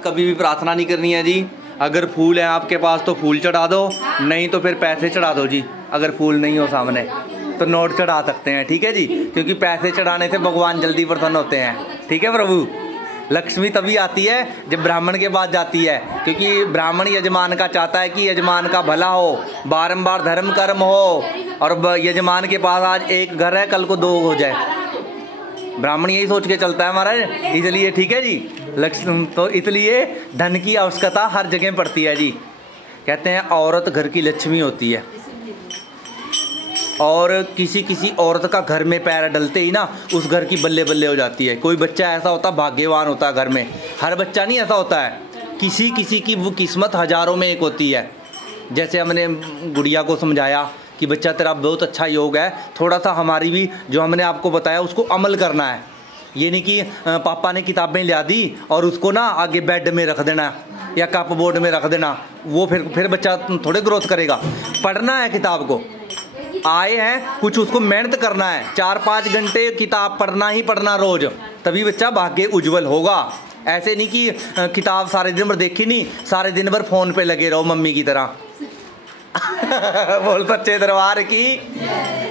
कभी भी प्रार्थना नहीं करनी है जी। अगर फूल है आपके पास तो फूल चढ़ा दो, नहीं तो फिर पैसे चढ़ा दो जी। अगर फूल नहीं हो सामने तो नोट चढ़ा सकते हैं, ठीक है जी, क्योंकि पैसे चढ़ाने से भगवान जल्दी प्रसन्न होते हैं, ठीक है प्रभु। लक्ष्मी तभी आती है जब ब्राह्मण के पास जाती है, क्योंकि ब्राह्मण यजमान का चाहता है कि यजमान का भला हो, बारंबार धर्म कर्म हो, और यजमान के पास आज एक घर है कल को दो हो जाए। ब्राह्मण यही सोच के चलता है महाराज, इसलिए ठीक है जी। लक्ष्मी तो इसलिए धन की आवश्यकता हर जगह पड़ती है जी। कहते हैं औरत घर की लक्ष्मी होती है, और किसी औरत का घर में पैर डलते ही ना उस घर की बल्ले बल्ले हो जाती है। कोई बच्चा ऐसा होता भाग्यवान होता है घर में, हर बच्चा नहीं ऐसा होता है, किसी की वो किस्मत हजारों में एक होती है। जैसे हमने गुड़िया को समझाया कि बच्चा तेरा बहुत अच्छा योग है, थोड़ा सा हमारी भी जो हमने आपको बताया उसको अमल करना है। ये नहीं कि पापा ने किताबें ला दी और उसको ना आगे बेड में रख देना या कप बोर्ड में रख देना, वो फिर बच्चा थोड़े ग्रोथ करेगा। पढ़ना है किताब को, आए हैं कुछ उसको मेहनत करना है, 4-5 घंटे किताब पढ़ना ही पढ़ना रोज, तभी बच्चा भाग्य उज्जवल होगा। ऐसे नहीं कि किताब सारे दिन भर देखी नहीं, सारे दिन भर फोन पे लगे रहो मम्मी की तरह। बोल सच्चे दरबार की।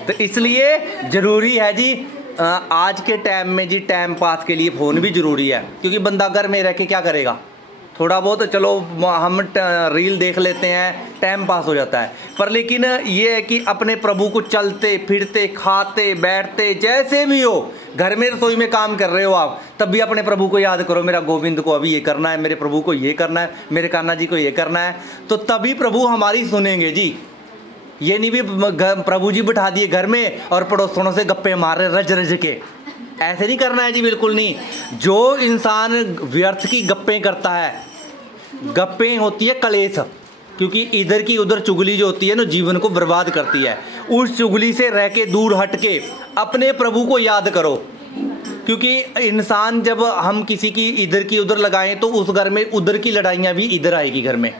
तो इसलिए जरूरी है जी आज के टाइम में जी, टाइम पास के लिए फ़ोन भी ज़रूरी है, क्योंकि बंदा घर में रह के क्या करेगा, थोड़ा बहुत चलो हम रील देख लेते हैं, टाइम पास हो जाता है। पर लेकिन ये है कि अपने प्रभु को चलते फिरते खाते बैठते जैसे भी हो, घर में रसोई में काम कर रहे हो आप, तब भी अपने प्रभु को याद करो, मेरा गोविंद को अभी ये करना है, मेरे प्रभु को ये करना है, मेरे कान्हा जी को ये करना है, तो तभी प्रभु हमारी सुनेंगे जी। ये नहीं भी प्रभु जी बिठा दिए घर में और पड़ोसनों से गप्पे मार रहे रज रज के, ऐसे नहीं करना है जी, बिल्कुल नहीं। जो इंसान व्यर्थ की गप्पें करता है, गप्पें होती है कलेश, क्योंकि इधर की उधर चुगली जो होती है ना जीवन को बर्बाद करती है। उस चुगली से रह के दूर हट के अपने प्रभु को याद करो, क्योंकि इंसान जब हम किसी की इधर की उधर लगाएं तो उस घर में उधर की लड़ाइयाँ भी इधर आएगी घर में।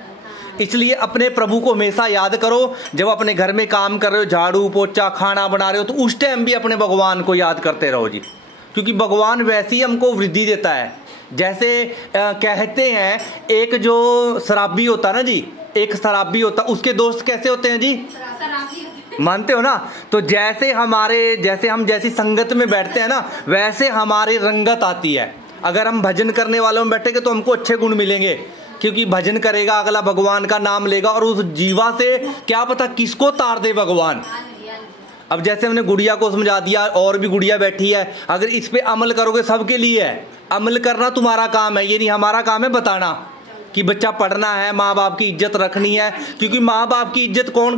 इसलिए अपने प्रभु को हमेशा याद करो। जब अपने घर में काम कर रहे हो, झाड़ू पोछा खाना बना रहे हो, तो उस टाइम भी अपने भगवान को याद करते रहो जी, क्योंकि भगवान वैसे ही हमको वृद्धि देता है। जैसे कहते हैं एक जो शराबी होता है ना जी, एक शराबी होता, उसके दोस्त कैसे होते हैं जी, मानते हो ना। तो जैसे हम जैसी संगत में बैठते हैं ना, वैसे हमारी रंगत आती है। अगर हम भजन करने वालों में बैठेंगे तो हमको अच्छे गुण मिलेंगे, क्योंकि भजन करेगा अगला, भगवान का नाम लेगा, और उस जीवा से क्या पता किसको तार दे भगवान। अब जैसे हमने गुड़िया को समझा दिया, और भी गुड़िया बैठी है, अगर इस पे अमल करोगे सबके लिए है। अमल करना तुम्हारा काम है, ये नहीं हमारा काम है बताना कि बच्चा पढ़ना है, माँ बाप की इज्जत रखनी है, क्योंकि माँ बाप की इज्जत कौन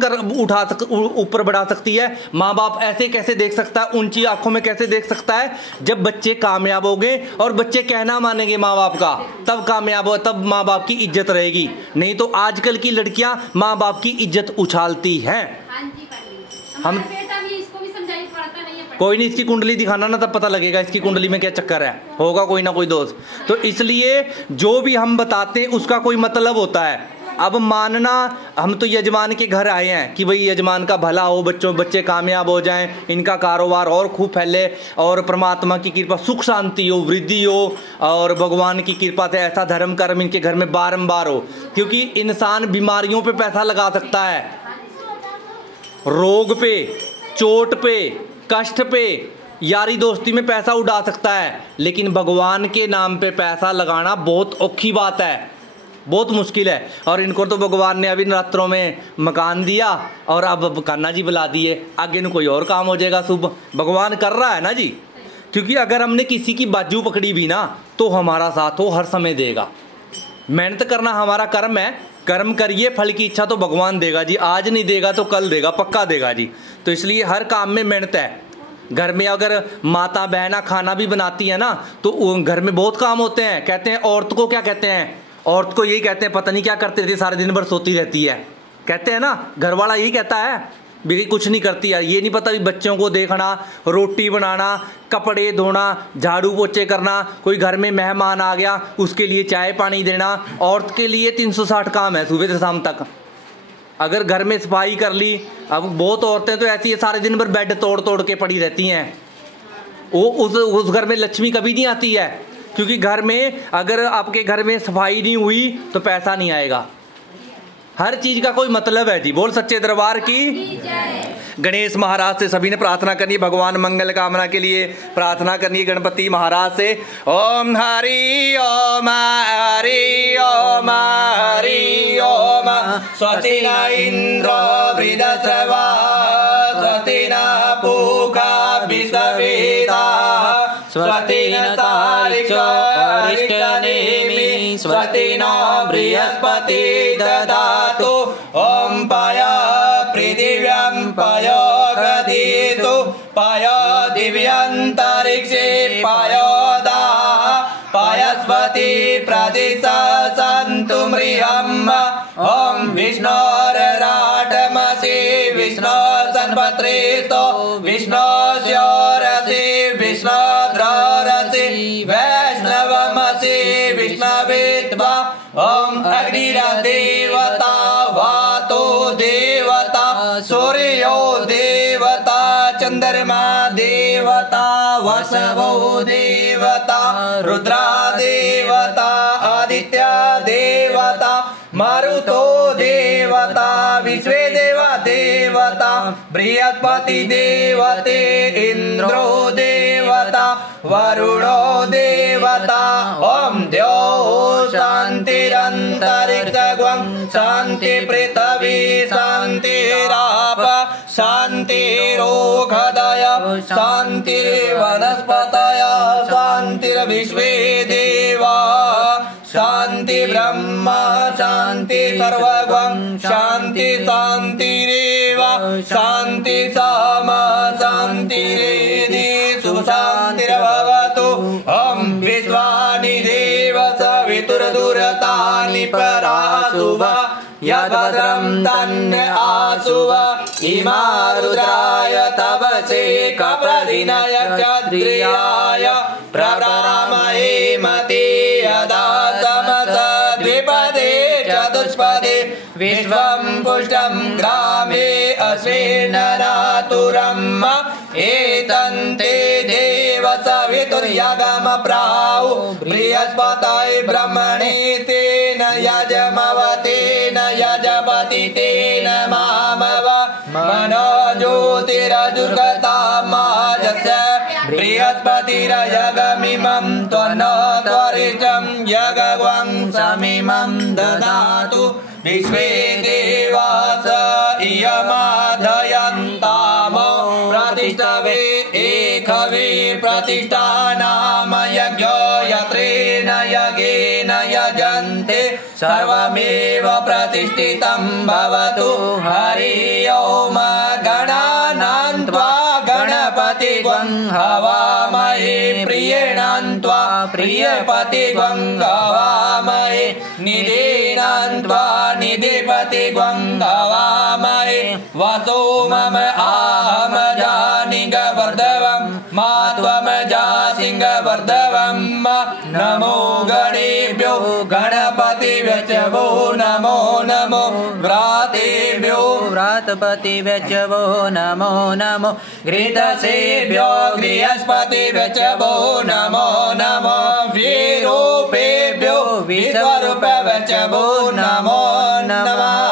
ऊपर बढ़ा सकती है। माँ बाप ऐसे कैसे देख सकता है, ऊंची आंखों में कैसे देख सकता है, जब बच्चे कामयाब होंगे और बच्चे कहना मानेंगे माँ बाप का, तब कामयाब हो, तब माँ बाप की इज्जत रहेगी। नहीं तो आजकल की लड़कियां माँ बाप की इज्जत उछालती हैं। हम कोई नहीं, इसकी कुंडली दिखाना ना, तब पता लगेगा इसकी कुंडली में क्या चक्कर है, होगा कोई ना कोई दोष। तो इसलिए जो भी हम बताते हैं उसका कोई मतलब होता है। अब मानना हम तो यजमान के घर आए हैं कि भाई यजमान का भला हो, बच्चे कामयाब हो जाएं, इनका कारोबार और खूब फैले, और परमात्मा की कृपा सुख शांति हो, वृद्धि हो, और भगवान की कृपा से ऐसा धर्म कर्म इनके घर में बारंबार हो। क्योंकि इंसान बीमारियों पे पैसा लगा सकता है, रोग पे, चोट पे, कष्ट पे, यारी दोस्ती में पैसा उड़ा सकता है, लेकिन भगवान के नाम पे पैसा लगाना बहुत औखी बात है, बहुत मुश्किल है। और इनको तो भगवान ने अभी नवरात्रों में मकान दिया और अब कान्हा जी बुला दिए, आगे न कोई और काम हो जाएगा शुभ। भगवान कर रहा है ना जी, क्योंकि अगर हमने किसी की बाजू पकड़ी भी ना तो हमारा साथ वो हर समय देगा। मेहनत करना हमारा कर्म है, कर्म करिए, फल की इच्छा तो भगवान देगा जी, आज नहीं देगा तो कल देगा, पक्का देगा जी। तो इसलिए हर काम में मेहनत है। घर में अगर माता बहना खाना भी बनाती है ना, तो घर में बहुत काम होते हैं। कहते हैं औरत को क्या कहते हैं, औरत को यही कहते हैं पता नहीं क्या करती रहती है, सारे दिन भर सोती रहती है, कहते हैं ना, घर वाला यही कहता है भी कुछ नहीं करती यार। ये नहीं पता भी बच्चों को देखना, रोटी बनाना, कपड़े धोना, झाड़ू पोछे करना, कोई घर में मेहमान आ गया उसके लिए चाय पानी देना। औरत के लिए 360 काम है सुबह से शाम तक। अगर घर में सफाई कर ली, अब बहुत औरतें तो ऐसी है सारे दिन भर बेड तोड़ तोड़ के पड़ी रहती हैं, वो उस घर में लक्ष्मी कभी नहीं आती है, क्योंकि घर में अगर आपके घर में सफाई नहीं हुई तो पैसा नहीं आएगा। हर चीज का कोई मतलब है जी। बोल सच्चे दरबार की। गणेश महाराज से सभी ने प्रार्थना करनी है, भगवान मंगल कामना के लिए प्रार्थना करनी है गणपति महाराज से। ओम हरि ओम हरि ओम हरि ओम। स्वस्ति न इंद्रो वृद्धश्रवा स्वस्ति न पूषा विश्ववेदाः स्वस्ति न तार्क्ष्यो अरिष्टनेमि स्वस्ति नो बृहस्पति ददातु। ओम पाय पृथिव्यां पाय गदिषु पाय दिव्यान्तरिक्षे पायोदा पायस्पति प्रदिशा सन्तु मृहम्। ओम विष्णोर्राटमसि विष्णो सन्पत्रेस्तो विष्णो स्योरसि विष्णोद्ररसि वैष्णवमसि विष्णवेत्वा। ओम अग्निर्देवता वातो देवता सूर्यो देवता चंद्रमा देवता वसवो देवता रुद्रा देवता आदित्य देवता मारुतो देवता विश्वे देवा देवता बृहस्पति देवते इंद्रो देवता वरुणो देवता। ओम द्यौः शान्तिरन्तरिक्षं शान्ति पृथिवी शान्तिराप शान्तिरोषधय शान्तिर्वनस्पतयः शान्तिर्विश्वे देवा शान्ति ब्रह्म शान्ति सर्वगं शान्ति शान्तिरेव शान्ति साम शान्तिरेधि सुशान्तिर्भवतु। ओम विश्वानि देव सवितुर्दुरतानि पराशुभ यद्भद्रं तन्न आशुभ इमा रुद्राय तपसे कप्रदिनय क्षत्रियाय प्रब्राह्मये मते यदा तमस द्विपदे चतुष्पदे विश्वं पुष्टं ग्रामे अश्वेन नातुरम् एतन्ते देव सवितुर्यगम प्राहु बृहस्पतये ब्रह्मणे तेन यजमवतेन यजपति तेन मामव मनो ज्योतिरजुर्गतामाजस्य बृहस्पतिरयगमिमं त्वन्नो त्वरिष्ठं यगवं समिमं ददातु। विश्वे देवास इयमाधयन्तामो प्रतिष्ठवे एकवे प्रतिष्ठानाम यज्ञो यत्रेण यज्ञेन यजन्ते सर्वमेव प्रतिष्ठितं भवतु। हरि ओम गणानां त्वा गणपतिं हवामहे प्रियेणां त्वा प्रियपतिं हवामहे निधीनां त्वा निधिपतिं हवामहे वसो मम आहम जानिगवर्धवं मा त्वं जासिंहवर्धवं। नमो गणेभ्यो गणपतिभ्यो वो नमो नमो व्रातेभ्यो व्रातपतिभ्यो वो नमो नमो गृहसेभ्यो गृहस्पतिभ्यो वो नमो नमो वीरूपेभ्यो विश्वरूपेभ्यो वो नमो नमः।